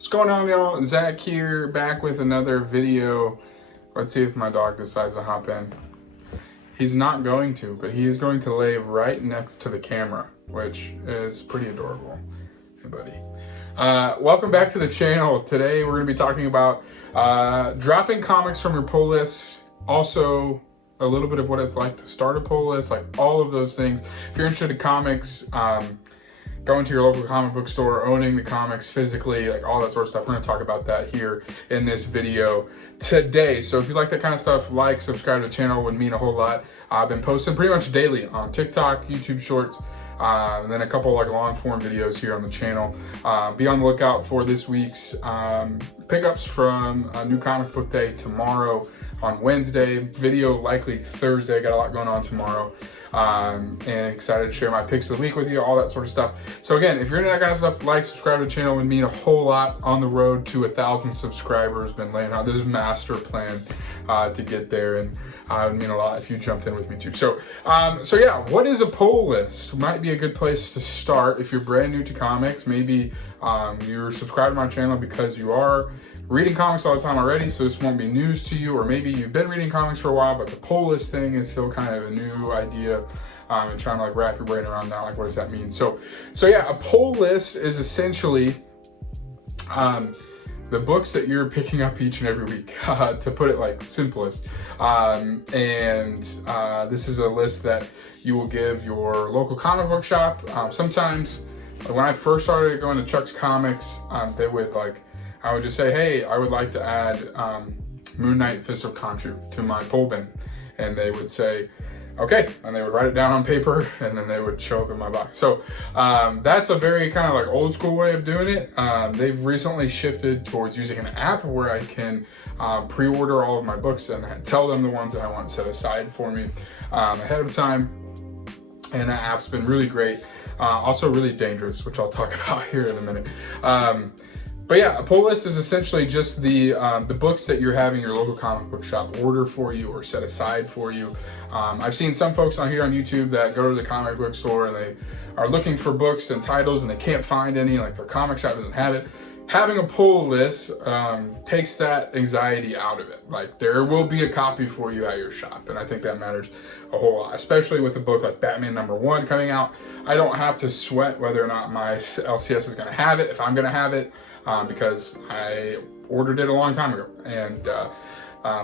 What's going on, y'all? Zach here, back with another video. Let's see if my dog decides to hop in. He's not going to, but he is going to lay right next to the camera, which is pretty adorable. Hey, buddy. Welcome back to the channel. Today we're going to be talking about dropping comics from your pull list. Also, a little bit of what it's like to start a pull list, like all of those things. If you're interested in comics, going to your local comic book store, owning the comics physically, like all that sort of stuff. We're going to talk about that here in this video today. So if you like that kind of stuff, like, subscribe to the channel, would mean a whole lot. I've been posting pretty much daily on TikTok, YouTube Shorts, and then a couple like long form videos here on the channel. Be on the lookout for this week's pickups from New Comic Book Day tomorrow on Wednesday. Video likely Thursday. Got a lot going on tomorrow. And excited to share my picks of the week with you, all that sort of stuff. So again, if you're into that kind of stuff, like, subscribe to the channel, would mean a whole lot. On the road to 1,000 subscribers, been laying out this master plan to get there, and it would mean a lot if you jumped in with me too. So yeah, what is a pull list? Might be a good place to start if you're brand new to comics. Maybe you're subscribed to my channel because you are reading comics all the time already, so this won't be news to you. Or maybe you've been reading comics for a while, but the pull list thing is still kind of a new idea, and trying to like wrap your brain around that. Like, what does that mean? So yeah, a pull list is essentially the books that you're picking up each and every week, to put it like simplest. This is a list that you will give your local comic book shop. Sometimes when I first started going to Chuck's Comics, they would I would just say, hey, I would like to add Moon Knight Fist of Khonshu to my pull bin. And they would say, okay. And they would write it down on paper, and then they would show up in my box. So that's a very kind of like old school way of doing it. They've recently shifted towards using an app where I can pre-order all of my books and tell them the ones that I want set aside for me ahead of time. And that app's been really great. Also really dangerous, which I'll talk about here in a minute. But yeah, a pull list is essentially just the books that you're having your local comic book shop order for you or set aside for you. I've seen some folks on here on YouTube that go to the comic book store and they are looking for books and titles and they can't find any, like their comic shop doesn't have it. Having a pull list takes that anxiety out of it. Like, there will be a copy for you at your shop, and I think that matters a whole lot, especially with a book like Batman #1 coming out. I don't have to sweat whether or not my LCS is going to have it, if I'm going to have it. Because I ordered it a long time ago, and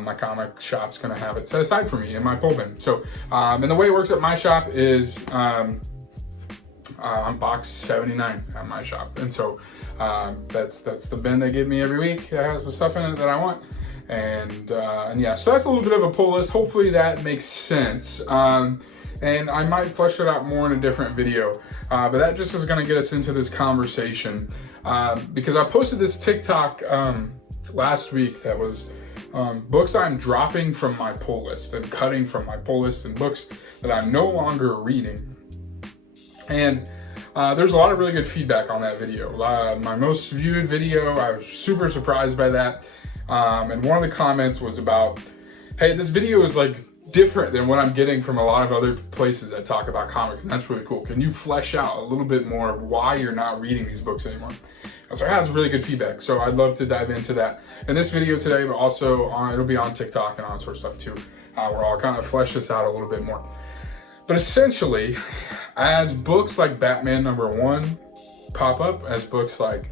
my comic shop's gonna have it set aside for me in my pull bin. So, and the way it works at my shop is on box 79 at my shop, and so that's the bin they give me every week. It has the stuff in it that I want, and yeah, so that's a little bit of a pull list. Hopefully that makes sense. And I might flesh it out more in a different video, but that just is going to get us into this conversation, because I posted this TikTok last week that was books I'm dropping from my pull list and cutting from my pull list, and books that I'm no longer reading. And there's a lot of really good feedback on that video. My most viewed video, I was super surprised by that. And one of the comments was about, hey, this video is like different than what I'm getting from a lot of other places that talk about comics, and that's really cool. Can you flesh out a little bit more of why you're not reading these books anymore? I was like, that's really good feedback. So I'd love to dive into that in this video today, but also it'll be on TikTok and all that sort of stuff too, where I'll kind of flesh this out a little bit more. But essentially, as books like Batman #1 pop up, as books like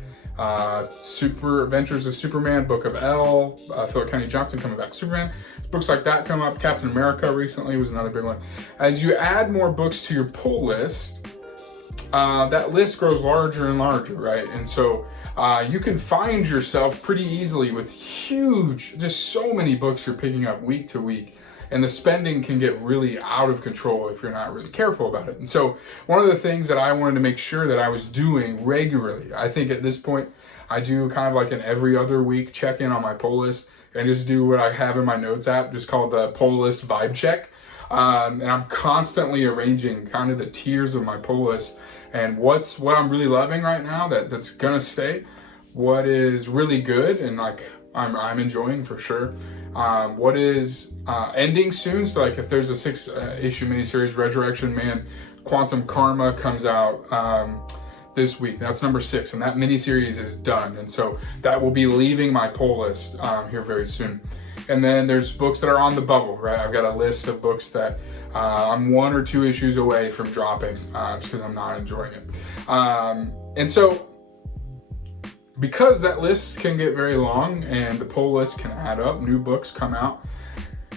Super Adventures of Superman, Book of L, Philip Kennedy Johnson coming back Superman, books like that come up. Captain America recently was another big one. As you add more books to your pull list, that list grows larger and larger, right? And so you can find yourself pretty easily with huge, just so many books you're picking up week to week. And the spending can get really out of control if you're not really careful about it. And so one of the things that I wanted to make sure that I was doing regularly, I think at this point, I do kind of like an every other week check-in on my pull list, and just do what I have in my notes app, just called the pull list vibe check. And I'm constantly arranging kind of the tiers of my pull list, and what I'm really loving right now that's gonna stay, what is really good and like I'm enjoying for sure, what is ending soon. So like if there's a 6 issue miniseries, Resurrection Man, Quantum Karma comes out this week. That's number 6, and that mini-series is done. And so that will be leaving my pull list here very soon. And then there's books that are on the bubble, right? I've got a list of books that I'm 1 or 2 issues away from dropping just because I'm not enjoying it. And so because that list can get very long and the pull list can add up, new books come out,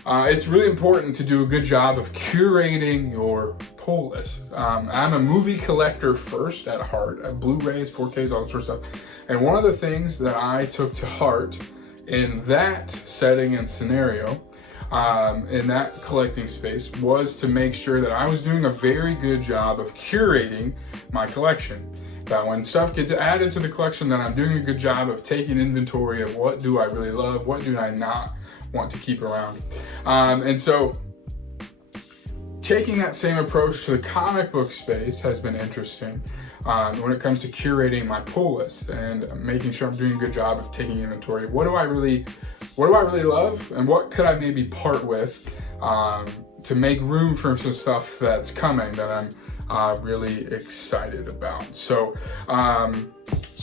it's really important to do a good job of curating your pull list. I'm a movie collector first at heart, Blu-rays, 4Ks, all that sort of stuff. And one of the things that I took to heart in that setting and scenario, in that collecting space, was to make sure that I was doing a very good job of curating my collection. That when stuff gets added to the collection, that I'm doing a good job of taking inventory of what do I really love, what do I not want to keep around. And so taking that same approach to the comic book space has been interesting when it comes to curating my pull list and making sure I'm doing a good job of taking inventory. What do I really love, and what could I maybe part with to make room for some stuff that's coming that I'm really excited about. So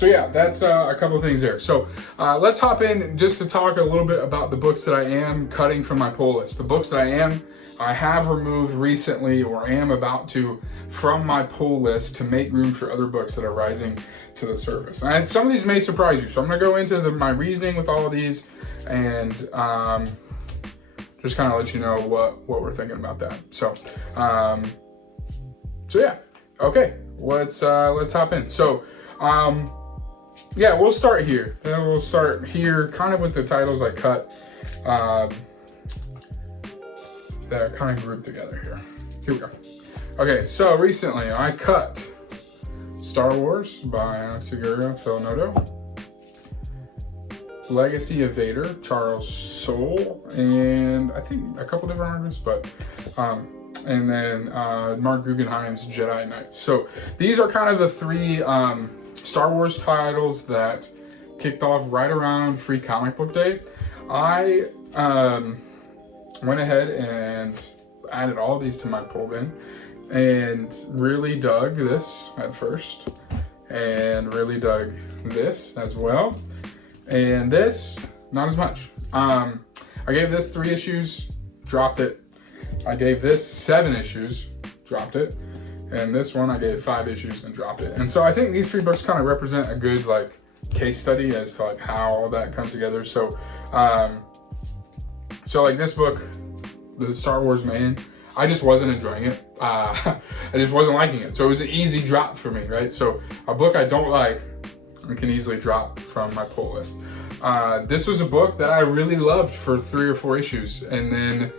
yeah, that's a couple of things there. So let's hop in just to talk a little bit about the books that I am cutting from my pull list. The books that I have removed recently or am about to from my pull list to make room for other books that are rising to the surface. And some of these may surprise you. So I'm gonna go into my reasoning with all of these and just kind of let you know what we're thinking about that. So yeah, okay, let's hop in. So yeah, we'll start here. Then we'll start here kind of with the titles I cut that are kind of grouped together here. Here we go. Okay, so recently I cut Star Wars by Shigeru Miyamoto, Legacy of Vader, Charles Soule, and I think a couple different artists, but and then Mark Guggenheim's Jedi Knights. So these are kind of the 3 Star Wars titles that kicked off right around Free Comic Book Day. I went ahead and added all of these to my pull bin and really dug this at first and really dug this as well, and this not as much. I gave this 3 issues, dropped it. I gave this 7 issues, dropped it, and this one I gave 5 issues and dropped it. And so I think these 3 books kind of represent a good like case study as to like how all that comes together. So so like this book, the Star Wars main, I just wasn't enjoying it. I just wasn't liking it. So it was an easy drop for me, right? So a book I don't like, I can easily drop from my pull list. This was a book that I really loved for 3 or 4 issues, and then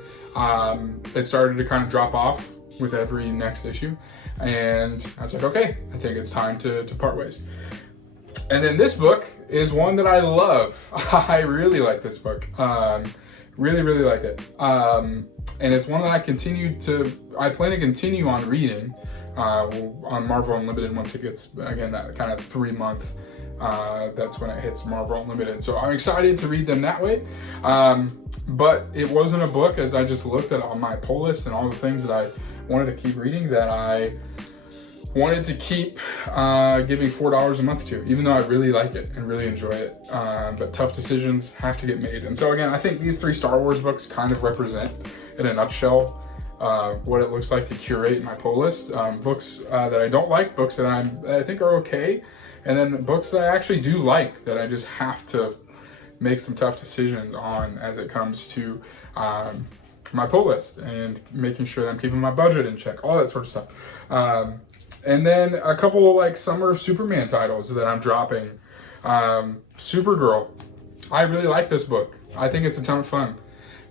it started to kind of drop off with every next issue, and I was like, okay, I think it's time to part ways. And then this book is one that I love. I really like this book. Really like it. And it's one that I plan to continue on reading on Marvel Unlimited once it gets, again, that kind of 3-month, that's when it hits Marvel Unlimited. So I'm excited to read them that way. But it wasn't a book, as I just looked at all my pull list and all the things that I wanted to keep reading, that I wanted to keep giving $4 a month to, even though I really like it and really enjoy it. But tough decisions have to get made. And so again, I think these 3 Star Wars books kind of represent, in a nutshell, what it looks like to curate my pull list. Books that I don't like, books that I think are okay, and then books that I actually do like, that I just have to make some tough decisions on as it comes to my pull list and making sure that I'm keeping my budget in check, all that sort of stuff. And then a couple like summer Superman titles that I'm dropping. Supergirl. I really like this book. I think it's a ton of fun.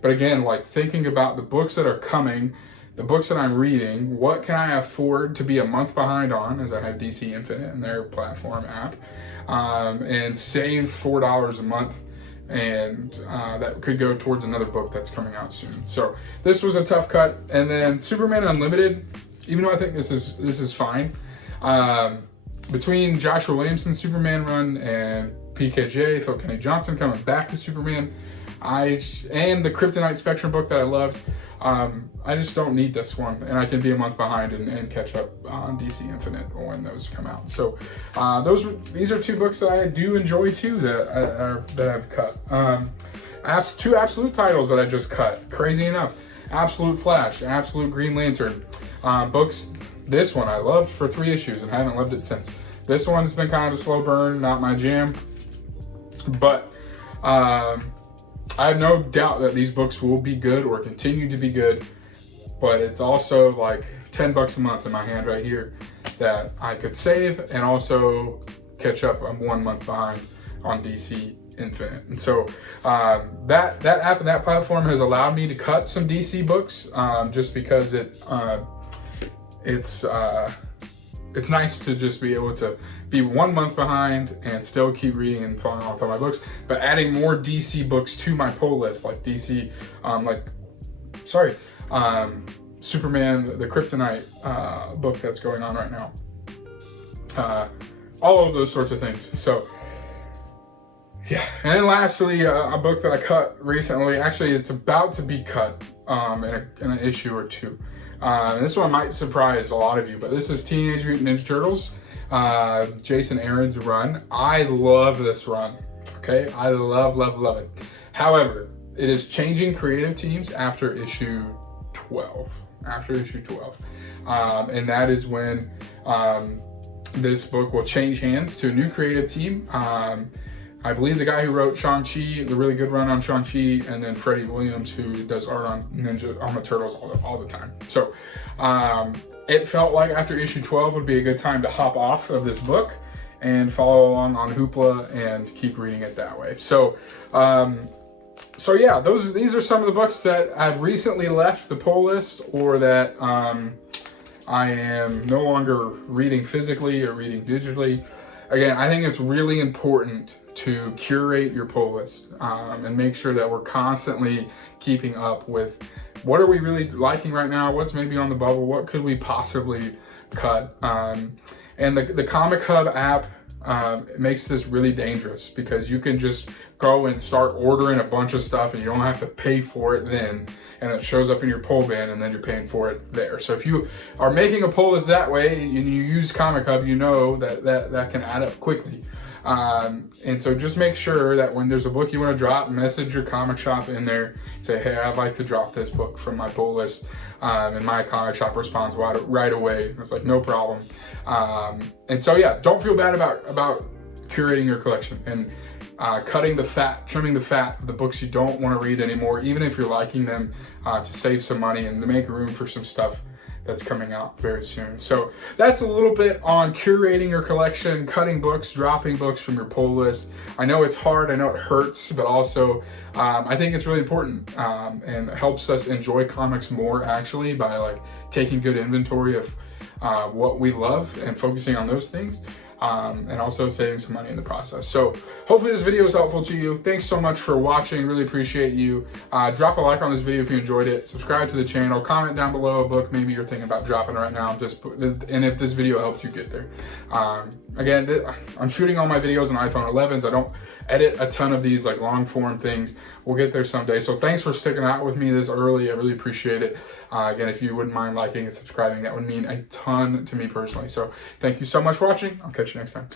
But again, like thinking about the books that are coming, the books that I'm reading, what can I afford to be a month behind on, as I have DC Infinite in their platform app, and save $4 a month, and that could go towards another book that's coming out soon. So this was a tough cut. And then Superman Unlimited, even though I think this is fine, between Joshua Williamson's Superman run and PKJ, Phil Kennedy Johnson coming back to Superman, and the Kryptonite Spectrum book that I loved, I just don't need this one, and I can be a month behind and catch up on DC Infinite when those come out. So these are two books that I do enjoy too that I've cut. Two Absolute titles that I just cut. Crazy enough, Absolute Flash, Absolute Green Lantern books. This one I loved for 3 issues and haven't loved it since. This one's been kind of a slow burn, not my jam, but I have no doubt that these books will be good or continue to be good, but it's also like $10 a month in my hand right here that I could save and also catch up. I'm 1 month behind on DC Infinite. And so that app and that platform has allowed me to cut some DC books just because it's nice to just be able to be 1 month behind and still keep reading and following off on my books, but adding more DC books to my pull list, like Superman, the Kryptonite book that's going on right now. All of those sorts of things. So yeah, and then lastly, a book that I cut recently, actually it's about to be cut in an issue or 2. This one might surprise a lot of you, but this is Teenage Mutant Ninja Turtles, Jason Aaron's run. I love this run, okay? I love it. However, it is changing creative teams after issue 12. And that is when this book will change hands to a new creative team. I believe the guy who wrote Shang-Chi, the really good run on Shang-Chi, and then Freddie Williams, who does art on the Turtles all the time. So it felt like after issue 12 would be a good time to hop off of this book and follow along on Hoopla and keep reading it that way. So yeah, these are some of the books that I've recently left the pull list, or that I am no longer reading physically or reading digitally. Again, I think it's really important to curate your pull list and make sure that we're constantly keeping up with what are we really liking right now, what's maybe on the bubble, what could we possibly cut. And the Comic Hub app makes this really dangerous, because you can just go and start ordering a bunch of stuff and you don't have to pay for it then, and it shows up in your pull bin and then you're paying for it there. So if you are making a pull list that way and you use Comic Hub, you know that can add up quickly. And so just make sure that when there's a book you want to drop, message your comic shop in there, say, hey, I'd like to drop this book from my pull list, and my comic shop responds right away. It's like, no problem. And so yeah, don't feel bad about curating your collection and cutting the fat, trimming the fat, the books you don't want to read anymore, even if you're liking them, to save some money and to make room for some stuff that's coming out very soon. So that's a little bit on curating your collection, cutting books, dropping books from your pull list. I know it's hard, I know it hurts, but also I think it's really important, and it helps us enjoy comics more, actually, by like taking good inventory of what we love and focusing on those things. And also saving some money in the process. So hopefully this video was helpful to you. Thanks so much for watching. Really appreciate you. Drop a like on this video if you enjoyed it. Subscribe to the channel. Comment down below a book maybe you're thinking about dropping right now. And if this video helped you get there. Again, I'm shooting all my videos on iPhone 11s. I don't edit a ton of these like long form things. We'll get there someday. So thanks for sticking out with me this early. I really appreciate it. Again, if you wouldn't mind liking and subscribing, that would mean a ton to me personally. So thank you so much for watching. I'll catch you next time.